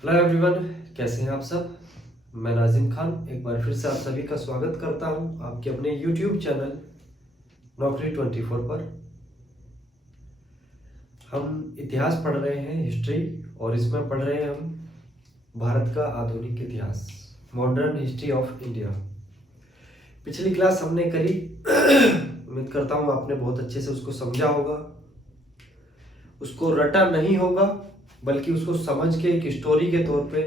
Hello everyone, कैसे हैं आप सब। मैं नाजिम खान एक बार फिर से आप सभी का स्वागत करता हूं आपके अपने यूट्यूब चैनल नौकरी 24 पर। हम इतिहास पढ़ रहे हैं, हिस्ट्री, और इसमें पढ़ रहे हैं हम भारत का आधुनिक इतिहास, मॉडर्न हिस्ट्री ऑफ इंडिया। पिछली क्लास हमने करी उम्मीद करता हूं आपने बहुत अच्छे से उसको समझा होगा, उसको रटा नहीं होगा, बल्कि उसको समझ के एक स्टोरी के तौर पे,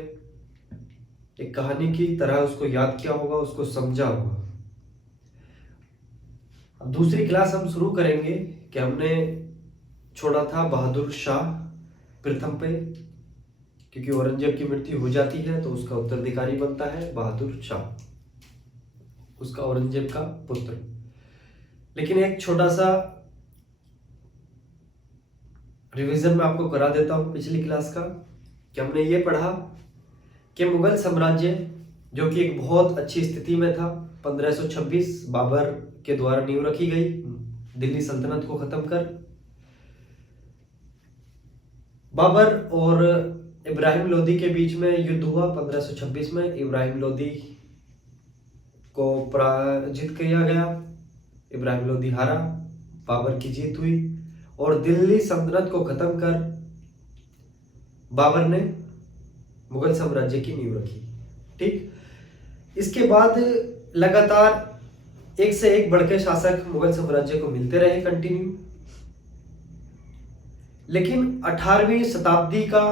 एक कहानी की तरह उसको याद किया होगा, उसको समझा होगा। अब दूसरी क्लास हम शुरू करेंगे कि हमने छोड़ा था बहादुर शाह प्रथम पे, क्योंकि औरंगजेब की मृत्यु हो जाती है तो उसका उत्तराधिकारी बनता है बहादुर शाह, उसका औरंगजेब का पुत्र। लेकिन एक छोटा सा रिवीजन मैं आपको करा देता हूं पिछली क्लास का, कि हमने ये पढ़ा कि मुगल साम्राज्य, जो कि एक बहुत अच्छी स्थिति में था, 1526 बाबर के द्वारा नींव रखी गई दिल्ली सल्तनत को खत्म कर। बाबर और इब्राहिम लोदी के बीच में युद्ध हुआ 1526 में। इब्राहिम लोदी को पराजित किया गया, इब्राहिम लोदी हारा, बाबर की जीत हुई और दिल्ली सल्तनत को खत्म कर बाबर ने मुगल साम्राज्य की नींव रखी। ठीक, इसके बाद लगातार एक से एक बढ़ के शासक मुगल साम्राज्य को मिलते रहे कंटिन्यू। लेकिन 18वीं शताब्दी का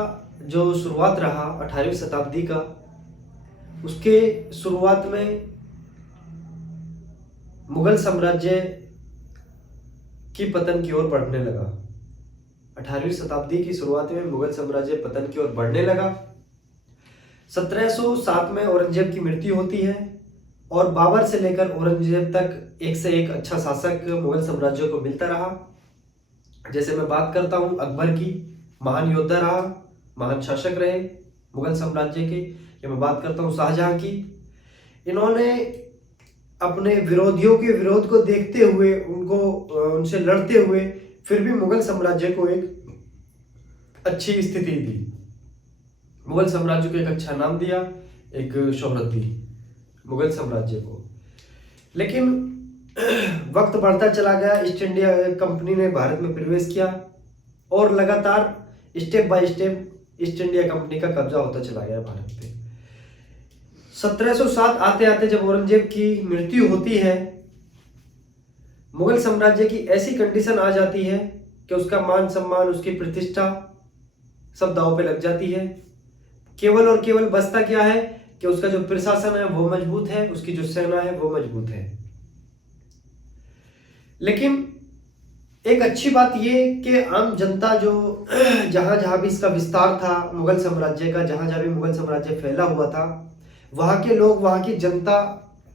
जो शुरुआत रहा, 18वीं शताब्दी का, उसके शुरुआत में मुगल साम्राज्य की पतन की ओर बढ़ने लगा। 18वीं शताब्दी की शुरुआत में मुगल साम्राज्य पतन की ओर बढ़ने लगा। 1707 में औरंगजेब की मृत्यु होती है और बाबर से लेकर औरंगजेब तक एक से एक अच्छा शासक मुगल साम्राज्य को मिलता रहा। जैसे मैं बात करता हूं अकबर की, महान योद्धा रहा, महान शासक रहे मुगल साम्राज्य के। या मैं बात करता हूं शाहजहां की, इन्होंने अपने विरोधियों के विरोध को देखते हुए, उनसे लड़ते हुए, फिर भी मुगल साम्राज्य को एक अच्छी स्थिति दी, मुगल साम्राज्य को एक अच्छा नाम दिया, एक शोहरत दी मुगल साम्राज्य को। लेकिन वक्त बढ़ता चला गया, ईस्ट इंडिया कंपनी ने भारत में प्रवेश किया और लगातार step by step east India company का कब्जा होता चला गया भारत पे। 1707 आते आते जब औरंगजेब की मृत्यु होती है, मुगल साम्राज्य की ऐसी कंडीशन आ जाती है कि उसका मान सम्मान, उसकी प्रतिष्ठा सब दांव पे लग जाती है। केवल और केवल बचता क्या है कि उसका जो प्रशासन है वो मजबूत है, उसकी जो सेना है वो मजबूत है। लेकिन एक अच्छी बात ये कि आम जनता जो जहां जहां भी इसका विस्तार था मुगल साम्राज्य का, जहां जहां भी मुगल साम्राज्य फैला हुआ था, वहां के लोग, वहां की जनता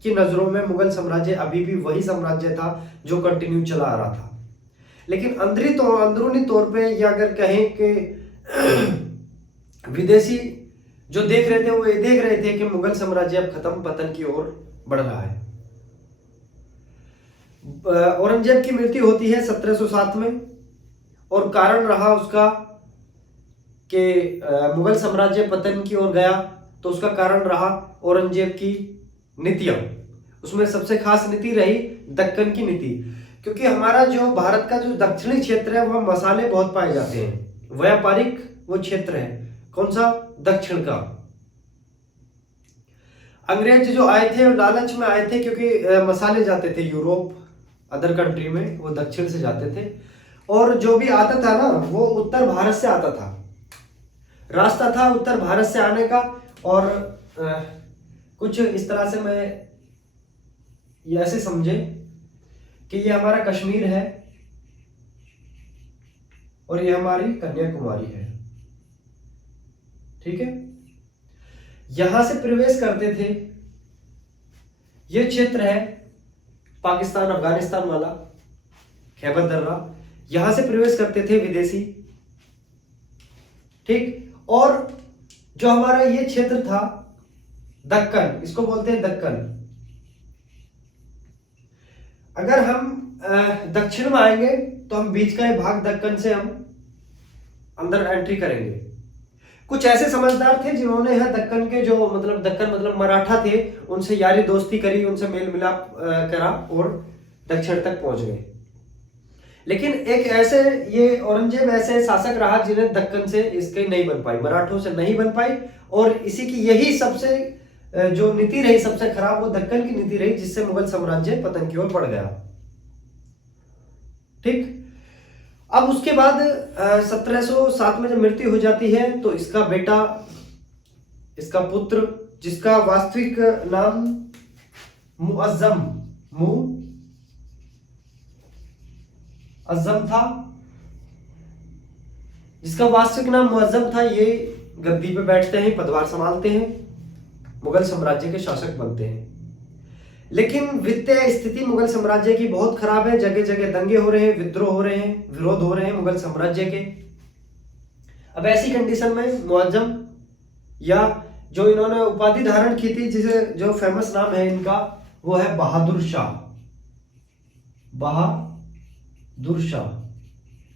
की नजरों में मुगल साम्राज्य अभी भी वही साम्राज्य था जो कंटिन्यू चला आ रहा था। लेकिन अंदरूनी तौर पे, या अगर कहें कि विदेशी जो देख रहे थे, वो ये देख रहे थे कि मुगल साम्राज्य अब खत्म, पतन की ओर बढ़ रहा है। औरंगजेब की मृत्यु होती है 1707 में और कारण रहा उसका कि मुगल साम्राज्य पतन की ओर गया, तो उसका कारण रहा औरंगजेब की नीतियां। उसमें सबसे खास नीति रही दक्कन की नीति, क्योंकि हमारा जो भारत का जो दक्षिणी क्षेत्र है वह मसाले बहुत पाए जाते हैं, व्यापारिक वो क्षेत्र है। कौन सा? दक्षिण का। अंग्रेज जो आए थे वो लालच में आए थे, क्योंकि मसाले जाते थे यूरोप, अदर कंट्री में, वो दक्षिण से जाते थे, और जो भी आता था ना वो उत्तर भारत से आता था, रास्ता था उत्तर भारत से आने का। और कुछ इस तरह से मैं ये ऐसे समझे कि ये हमारा कश्मीर है और ये हमारी कन्याकुमारी है, ठीक है। यहां से प्रवेश करते थे, ये क्षेत्र है पाकिस्तान अफगानिस्तान वाला, खैबर दर्रा, यहां से प्रवेश करते थे विदेशी, ठीक। और जो हमारा ये क्षेत्र था दक्कन, इसको बोलते हैं दक्कन। अगर हम दक्षिण में आएंगे तो हम बीच का ये भाग दक्कन से हम अंदर एंट्री करेंगे। कुछ ऐसे समझदार थे जिन्होंने यहाँ दक्कन के जो मतलब दक्कन मतलब मराठा थे, उनसे यारी दोस्ती करी, उनसे मेल मिलाप करा और दक्षिण तक पहुंच गए। लेकिन एक ऐसे ये औरंगजेब ऐसे शासक रहा जिन्हें दक्कन से इसके नहीं बन पाई, मराठों से नहीं बन पाई, और इसी की यही सबसे जो नीति रही सबसे खराब, वो दक्कन की नीति रही, जिससे मुगल साम्राज्य पतन की ओर बढ़ गया। ठीक। अब उसके बाद 1707 में जब मृत्यु हो जाती है तो इसका बेटा, इसका पुत्र, जिसका वास्तविक नाम मुअज्जम था, जिसका वास्तविक नाम मुअज्जम था, ये गद्दी पे बैठते हैं, पदभार संभालते हैं, मुगल साम्राज्य के शासक बनते हैं। लेकिन वित्तीय स्थिति मुगल साम्राज्य की बहुत खराब है, जगह जगह दंगे हो रहे हैं, विद्रोह हो रहे हैं, विरोध हो रहे हैं मुगल साम्राज्य के। अब ऐसी कंडीशन में मुअज्जम, या जो इन्होंने उपाधि धारण की थी, जिसे जो फेमस नाम है इनका, वो है बहादुर शाह। बहादुर शाह,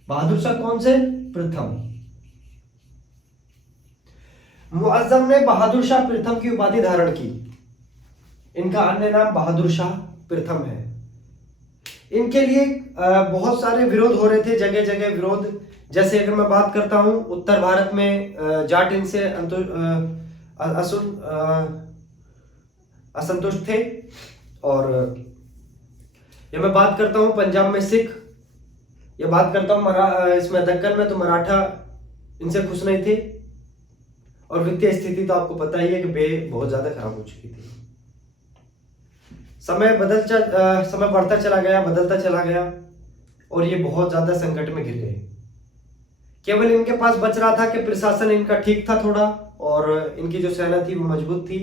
बहादुर शाह कौन से? प्रथम। मुअज्जम ने बहादुर शाह प्रथम की उपाधि धारण की। इनका अन्य नाम बहादुर शाह प्रथम है। इनके लिए बहुत सारे विरोध हो रहे थे, जगह जगह विरोध। जैसे अगर मैं बात करता हूं, उत्तर भारत में जाट इनसे असंतुष्ट थे, और ये मैं बात करता हूं पंजाब में सिख, ये बात करता हूं इसमें दक्कन में तो मराठा इनसे खुश नहीं थे। और वित्तीय स्थिति तो आपको पता ही है कि बहुत ज्यादा खराब हो चुकी थी। समय बढ़ता चला गया, बदलता चला गया, और ये बहुत ज्यादा संकट में घिर गए। केवल इनके पास बच रहा था कि प्रशासन इनका ठीक था थोड़ा, और इनकी जो सेना थी वो मजबूत थी,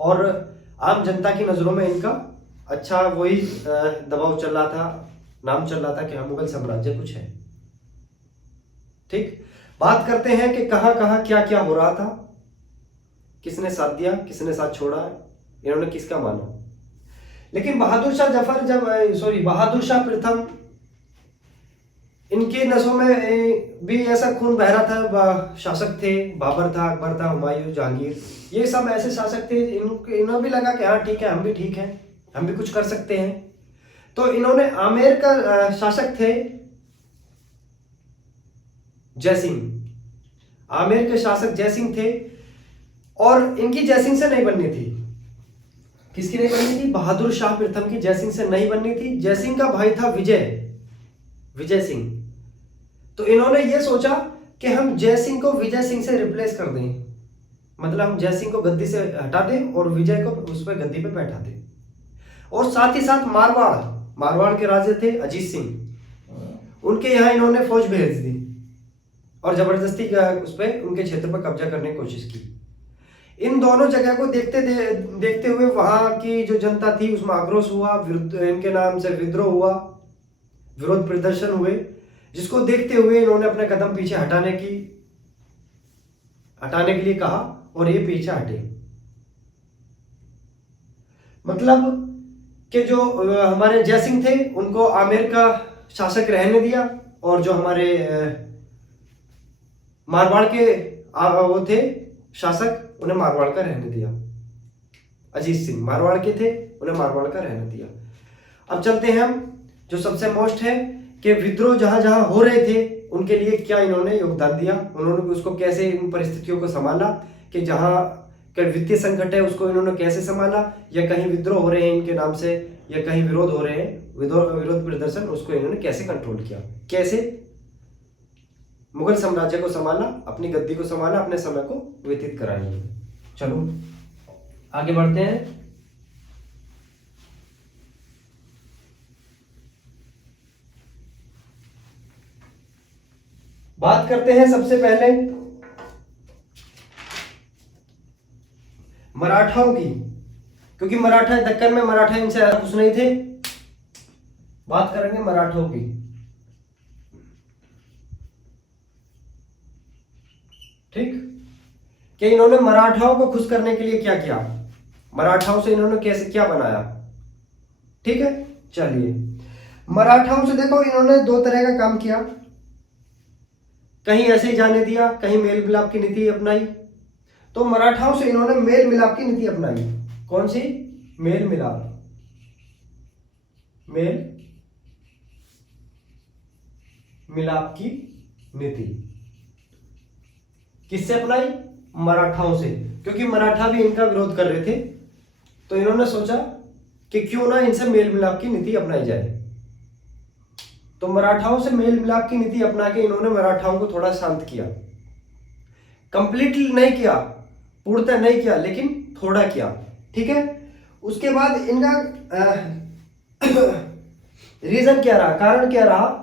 और आम जनता की नजरों में इनका अच्छा वही दबाव चल रहा था, नाम चल रहा था कि हाँ मुगल साम्राज्य कुछ है। ठीक। बात करते हैं कि कहां कहां क्या क्या हो रहा था, किसने साथ दिया, किसने साथ छोड़ा, इन्होंने किसका माना। लेकिन बहादुर शाह प्रथम, इनके नसों में भी ऐसा खून बह रहा था। शासक थे, बाबर था, अकबर था, हुमायूं, जहांगीर, ये सब ऐसे शासक थे, इन्होंने भी लगा कि हाँ ठीक है, हम भी ठीक हैं, हम भी कुछ कर सकते हैं। तो इन्होंने आमेर का शासक थे जयसिंह, आमेर के शासक जयसिंह थे, और इनकी जयसिंह से नहीं बननी थी। किसकी नहीं बननी थी? बहादुर शाह प्रथम की जयसिंह से नहीं बननी थी। जयसिंह का भाई था विजय सिंह। तो इन्होंने ये सोचा कि हम जयसिंह को विजय सिंह से रिप्लेस कर दें, मतलब हम जयसिंह को गद्दी से हटा दें और विजय को उस पर गद्दी पे बैठा दें। और साथ ही साथ मारवाड़ के राजा थे अजीत सिंह, उनके यहाँ इन्होंने फौज भेज दी और जबरदस्ती उस पर उनके क्षेत्र पर कब्जा करने की कोशिश की। इन दोनों जगह को देखते हुए वहां की जो जनता थी उसमें आक्रोश हुआ, इनके नाम से विद्रोह हुआ, विरोध प्रदर्शन हुए, जिसको देखते हुए इन्होंने अपने कदम पीछे हटाने के लिए कहा, और ये पीछे हटे। मतलब कि जो हमारे जयसिंह थे उनको आमेर का शासक रहने दिया, और जो हमारे मारवाड़ के वो थे शासक, उन्हें मारवाड़ का रहने दिया। अजीत सिंह मारवाड़ के थे, उन्हें मारवाड़ का रहने दिया। अब चलते हैं हम जो सबसे मोस्ट है कि विद्रोह जहां जहां हो रहे थे उनके लिए क्या इन्होंने योगदान दिया, उन्होंने उसको कैसे इन परिस्थितियों को संभाला, कि जहां वित्तीय संकट है उसको इन्होंने कैसे संभाला, या कहीं विद्रोह हो रहे हैं इनके नाम से, या कहीं विरोध हो रहे हैं, विरोध प्रदर्शन, उसको इन्होंने कैसे कंट्रोल किया, कैसे मुगल साम्राज्य को संभाला, अपनी गद्दी को संभाला, अपने समय को व्यतीत कराया। चलो आगे बढ़ते हैं। बात करते हैं सबसे पहले मराठाओं की, क्योंकि मराठा दक्कन में मराठा इनसे ज्यादा कुछ नहीं थे। बात करेंगे मराठों की। ठीक, कि इन्होंने मराठाओं को खुश करने के लिए क्या किया, मराठाओं से इन्होंने कैसे क्या बनाया। ठीक है, चलिए मराठाओं से देखो इन्होंने दो तरह का काम किया। कहीं ऐसे ही जाने दिया, कहीं मेल मिलाप की नीति अपनाई। तो मराठाओं से इन्होंने मेल मिलाप की नीति अपनाई। कौन सी? मेल मिलाप, मेल मिलाप की नीति। किससे अपनाई? मराठाओं से, क्योंकि मराठा भी इनका विरोध कर रहे थे। तो इन्होंने सोचा कि क्यों ना इनसे मेल मिलाप की नीति अपनाई जाए। तो मराठाओं से मेल मिलाप की नीति अपना के इन्होंने मराठाओं को थोड़ा शांत किया। कंप्लीटली नहीं किया, पूर्णतः नहीं किया, लेकिन थोड़ा किया। ठीक है। उसके बाद इनका रीजन क्या रहा, कारण क्या रहा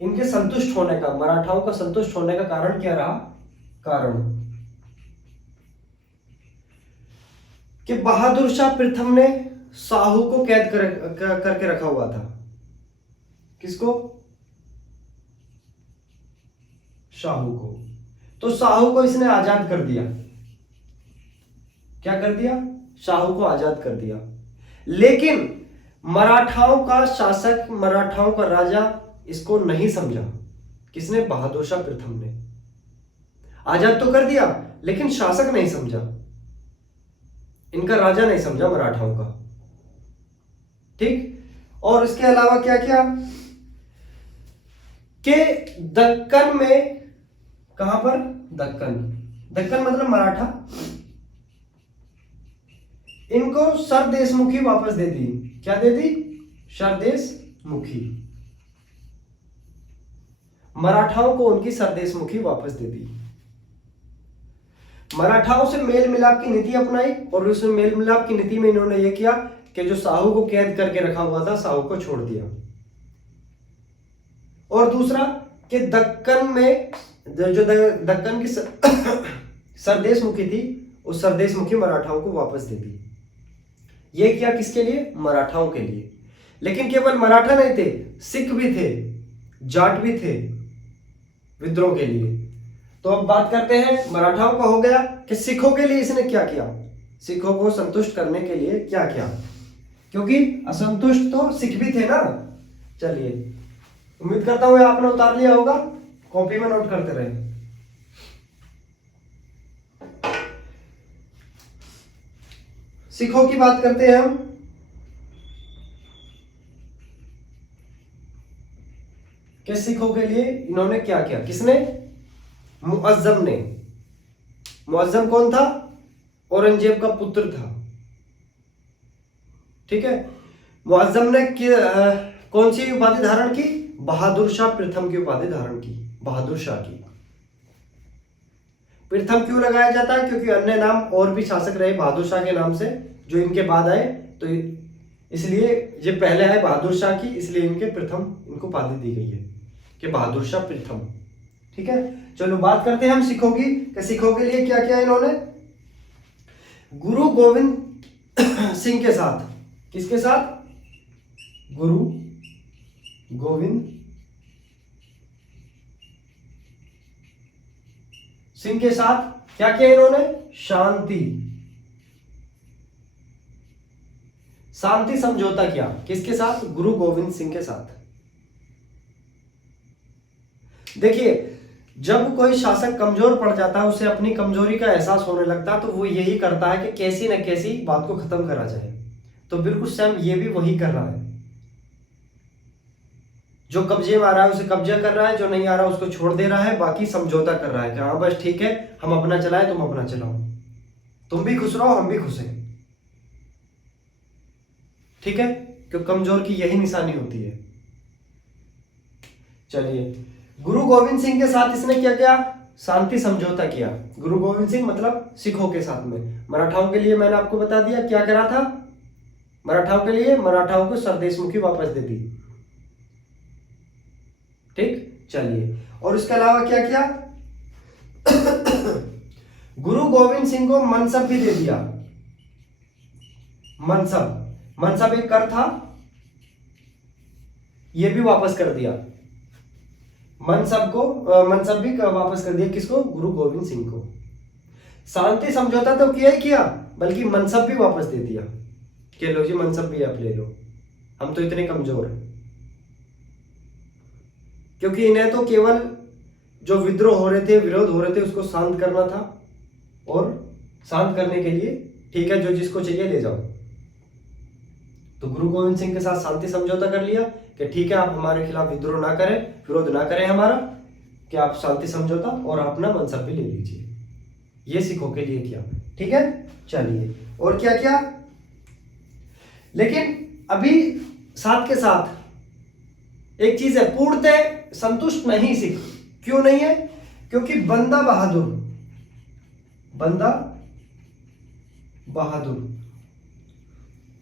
इनके संतुष्ट होने का, मराठाओं का संतुष्ट होने का कारण क्या रहा? कारण कि बहादुर शाह प्रथम ने साहू को कैद करके रखा हुआ था। किसको? शाहू को। तो साहू को इसने आजाद कर दिया। क्या कर दिया? शाहू को आजाद कर दिया। लेकिन मराठाओं का शासक, मराठाओं का राजा इसको नहीं समझा। किसने? बहादुर शाह प्रथम ने। आजाद तो कर दिया, लेकिन शासक नहीं समझा, इनका राजा नहीं समझा मराठाओं का। ठीक। और इसके अलावा क्या किया कि दक्कन में, कहां पर? दक्कन, दक्कन मतलब मराठा, इनको सरदेशमुखी वापस दे दी। क्या दे दी? सरदेशमुखी। मराठाओं को उनकी सरदेशमुखी वापस दे दी। मराठाओं से मेल मिलाप की नीति अपनाई, और उस मेल मिलाप की नीति में इन्होंने यह किया कि जो साहू को कैद करके रखा हुआ था, साहू को छोड़ दिया। और दूसरा कि दक्कन में जो दक्कन की सरदेशमुखी थी, उस सरदेशमुखी मराठाओं को वापस दे दी। यह किया किसके लिए? मराठाओं के लिए। लेकिन केवल मराठा नहीं थे, सिख भी थे, जाट भी थे विद्रोह के लिए। तो अब बात करते हैं, मराठाओं का हो गया कि सिखों के लिए इसने क्या किया, सिखों को संतुष्ट करने के लिए क्या किया, क्योंकि असंतुष्ट तो सिख भी थे ना। चलिए, उम्मीद करता हूं आपने उतार लिया होगा, कॉपी में नोट करते रहे। सिखों की बात करते हैं हम। कि सिखों के लिए इन्होंने क्या किया? किसने? मुअज्जम ने। मुअज्जम कौन था? औरंगजेब का पुत्र था। ठीक है। मुअज्जम ने कौन सी उपाधि धारण की? बहादुर शाह प्रथम की उपाधि धारण की, बहादुर शाह की। प्रथम क्यों लगाया जाता है? क्योंकि अन्य नाम और भी शासक रहे बहादुर शाह के नाम से, जो इनके बाद आए, तो इसलिए ये पहले आए बहादुर शाह की, इसलिए इनके प्रथम, इनको उपाधि दी गई है कि बहादुर शाह प्रथम। ठीक है। चलो बात करते हैं हम सिखों की, कि सिखों के लिए क्या किया इन्होंने। गुरु गोविंद सिंह के साथ, किसके साथ? गुरु गोविंद सिंह के साथ क्या किया इन्होंने? शांति समझौता किया। किसके साथ? गुरु गोविंद सिंह के साथ। देखिए, जब कोई शासक कमजोर पड़ जाता है, उसे अपनी कमजोरी का एहसास होने लगता है, तो वो यही करता है कि कैसी न कैसी बात को खत्म करा जाए। तो बिल्कुल सेम ये भी वही कर रहा है। जो कब्जे में आ रहा है उसे कब्जा कर रहा है, जो नहीं आ रहा उसको छोड़ दे रहा है, बाकी समझौता कर रहा है कि हाँ बस ठीक है, हम अपना चलाए, तुम अपना चलाओ, तुम भी खुश रहो, हम भी खुश हैं। ठीक है। क्योंकि कमजोर की यही निशानी होती है। चलिए, गुरु गोविंद सिंह के साथ इसने क्या किया? शांति समझौता किया। गुरु गोविंद सिंह मतलब सिखों के साथ में। मराठाओं के लिए मैंने आपको बता दिया क्या करा था। मराठाओं के लिए, मराठाओं को सरदेशमुखी वापस दे दी। ठीक। चलिए, और इसके अलावा क्या किया? गुरु गोविंद सिंह को मनसब भी दे दिया। मनसब एक कर था, यह भी वापस कर दिया। मनसब भी वापस कर दिया। किसको? गुरु गोविंद सिंह को। शांति समझौता तो किया ही किया, बल्कि मनसब भी वापस दे दिया कि लो जी, मनसब भी आप ले लो, हम तो इतने कमजोर हैं। क्योंकि इन्हें तो केवल जो विद्रोह हो रहे थे, विरोध हो रहे थे, उसको शांत करना था। और शांत करने के लिए ठीक है, जो जिसको चाहिए ले जाओ। तो गुरु गोविंद सिंह के साथ शांति समझौता कर लिया कि ठीक है, आप हमारे खिलाफ विद्रोह ना करें, विरोध ना करें हमारा, कि आप शांति समझौता और अपना मनसब भी ले लीजिए। ये सिखों के लिए किया। ठीक है, चलिए और क्या क्या। लेकिन अभी साथ के साथ एक चीज है, पूर्णतः संतुष्ट नहीं सिख। क्यों नहीं है? क्योंकि बंदा बहादुर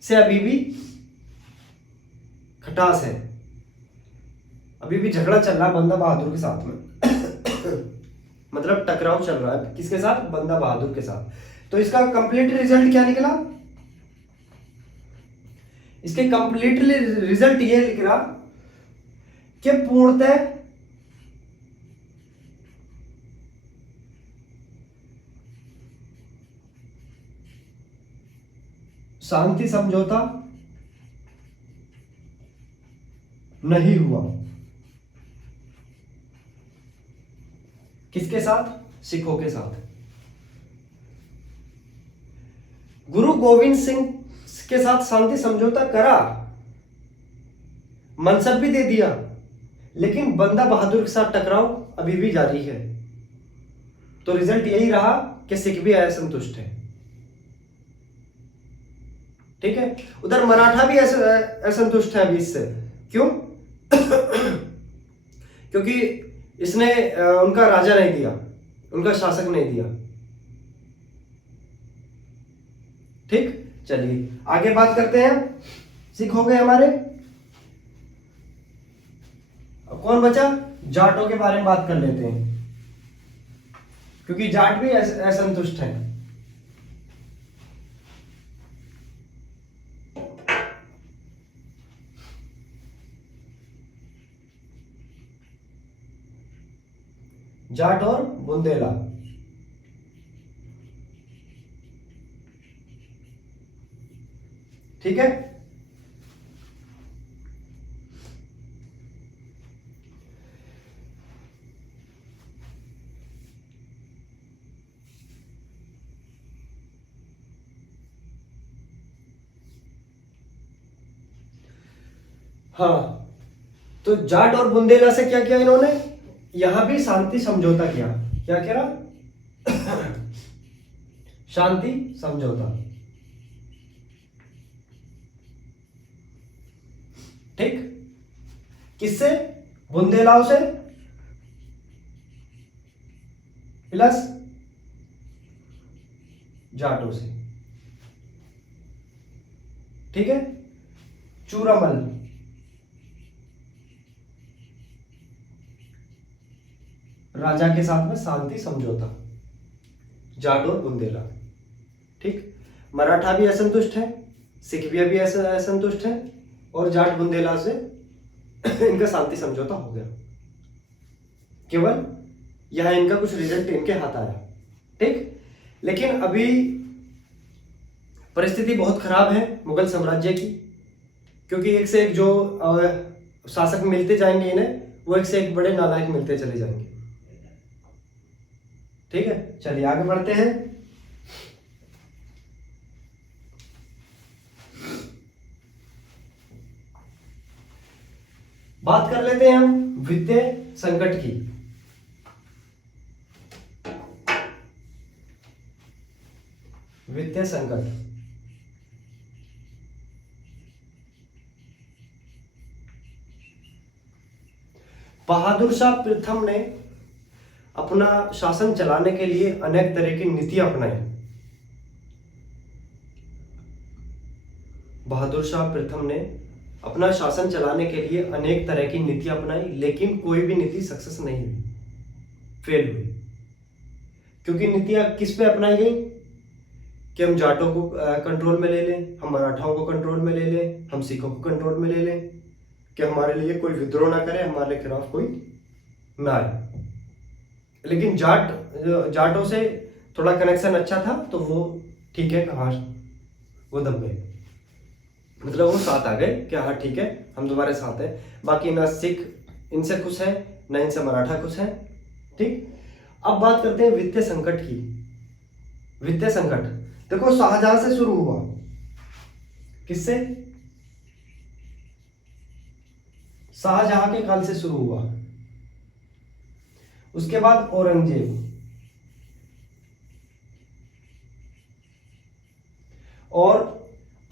से अभी भी खटास है, अभी भी झगड़ा चल रहा है बंदा बहादुर के साथ में। मतलब टकराव चल रहा है किसके साथ? बंदा बहादुर के साथ। तो इसका कंप्लीट रिजल्ट क्या निकला? इसके कंप्लीट रिजल्ट ये निकला कि पूर्णतः शांति समझौता नहीं हुआ। किसके साथ? सिखों के साथ। गुरु गोविंद सिंह के साथ शांति समझौता करा, मनसब भी दे दिया, लेकिन बंदा बहादुर के साथ टकराव अभी भी जारी है। तो रिजल्ट यही रहा कि सिख भी असंतुष्ट है। ठीक है, उधर मराठा भी असंतुष्ट है अभी इससे। क्यों? क्योंकि इसने उनका राजा नहीं दिया, उनका शासक नहीं दिया। ठीक, चलिए आगे बात करते हैं। सिख हो गए हमारे। अब कौन बचा? जाटों के बारे में बात कर लेते हैं, क्योंकि जाट भी असंतुष्ट हैं। जाट और बुंदेला। ठीक है, हाँ। तो जाट और बुंदेला से क्या किया इन्होंने? यहां भी शांति समझौता किया। क्या कह रहा? शांति समझौता। ठीक, किससे? बुंदेलाओं से प्लस जाटों से। ठीक है, चूरमल, राजा के साथ में शांति समझौता, जाट और बुंदेला। ठीक, मराठा भी असंतुष्ट है, सिख भी अभी असंतुष्ट है, और जाट बुंदेला से इनका शांति समझौता हो गया। केवल यहां इनका कुछ रिजल्ट इनके हाथ आया। ठीक, लेकिन अभी परिस्थिति बहुत खराब है मुगल साम्राज्य की, क्योंकि एक से एक जो शासक मिलते जाएंगे इन्हें, वो एक से एक बड़े नालायक मिलते चले जाएंगे। ठीक है, चलिए आगे बढ़ते हैं। बात कर लेते हैं हम वित्तीय संकट की। वित्तीय संकट, बहादुर शाह प्रथम ने अपना शासन चलाने के लिए अनेक तरह की नीतियां अपनाई। बहादुर शाह प्रथम ने अपना शासन चलाने के लिए अनेक तरह की नीतियां अपनाई, लेकिन कोई भी नीति सक्सेस नहीं हुई, फेल हुई। क्योंकि नीतियां किस पे अपनाई गई? कि हम जाटों को कंट्रोल में ले लें, हम मराठाओं को कंट्रोल में ले लें, हम सिखों को कंट्रोल में ले लें, कि हमारे लिए कोई विद्रोह ना करे, हमारे खिलाफ कोई ना आए। लेकिन जाटों से थोड़ा कनेक्शन अच्छा था, तो वो ठीक है, कहा वो दब गए, मतलब वो साथ आ गए कि हाँ ठीक है, हम तुम्हारे साथ हैं। बाकी ना सिख इनसे खुश है, ना इनसे मराठा खुश है, ठीक, अब बात करते हैं वित्तीय संकट की। वित्तीय संकट देखो शाहजहां से शुरू हुआ। किससे? शाहजहां के काल से शुरू हुआ। उसके बाद औरंगजेब, और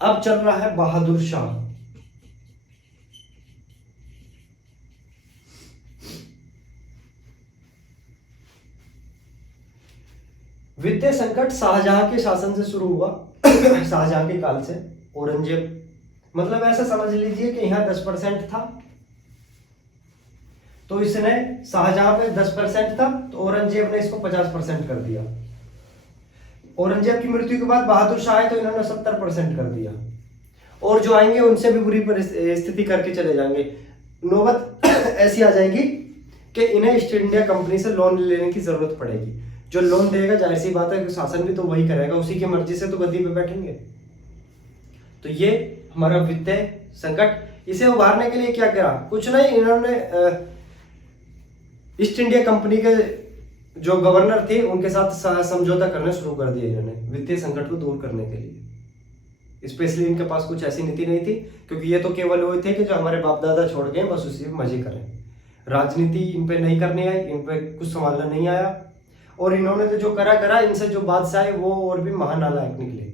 अब चल रहा है बहादुर शाह। वित्तीय संकट शाहजहां के शासन से शुरू हुआ, शाहजहां के काल से। औरंगजेब, मतलब ऐसा समझ लीजिए कि यहाँ 10% था, तो इसने शाहजहां पे 10% था, तो औरंगजेब ने इसको 50% कर दिया। औरंगजेब की मृत्यु के बाद बहादुर शाह आए तो इन्होंने 70% कर दिया, और जो आएंगे उनसे भी बुरी स्थिति करके चले जाएंगे। नौबत ऐसी आ जाएगी कि इन्हें ईस्ट इंडिया कंपनी से लोन लेने की जरूरत पड़ेगी। जो लोन देगा जाहिर सी बात है शासन भी तो वही करेगा, उसी की मर्जी से तो गद्दी पे बैठेंगे। तो ये हमारा वित्तीय संकट, इसे उभारने के लिए क्या करा? कुछ नहीं, इन्होंने ईस्ट इंडिया कंपनी के जो गवर्नर थे उनके साथ समझौता करना शुरू कर दिया इन्होंने, वित्तीय संकट को दूर करने के लिए। स्पेशली इनके पास कुछ ऐसी नीति नहीं थी, क्योंकि ये तो केवल वो थे कि जो हमारे बाप दादा छोड़ गए बस उसी में मजे करें। राजनीति इन पे नहीं करनी आई, इन पे कुछ संभालना नहीं आया, और इन्होंने तो जो करा, इनसे जो बादशाह है वो और भी महानालायक निकले।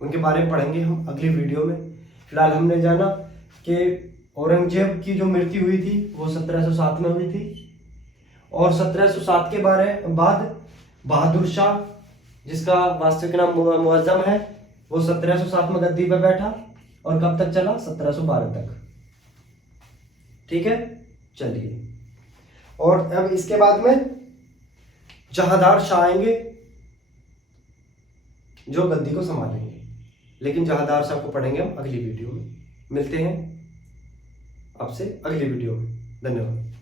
उनके बारे में पढ़ेंगे हम अगली वीडियो में। फिलहाल हमने जाना कि औरंगजेब की जो मृत्यु हुई थी वो 1707 में हुई थी, और 1707 के बाद बहादुर शाह, जिसका वास्तविक नाम मुअज्जम है, वो 1707 में गद्दी पर बैठा, और कब तक चला? 1712 तक। ठीक है, चलिए। और अब इसके बाद में जहांदार शाह आएंगे जो गद्दी को संभालेंगे, लेकिन जहांदार शाह को पढ़ेंगे हम अगली वीडियो में। मिलते हैं आपसे अगली वीडियो में। धन्यवाद।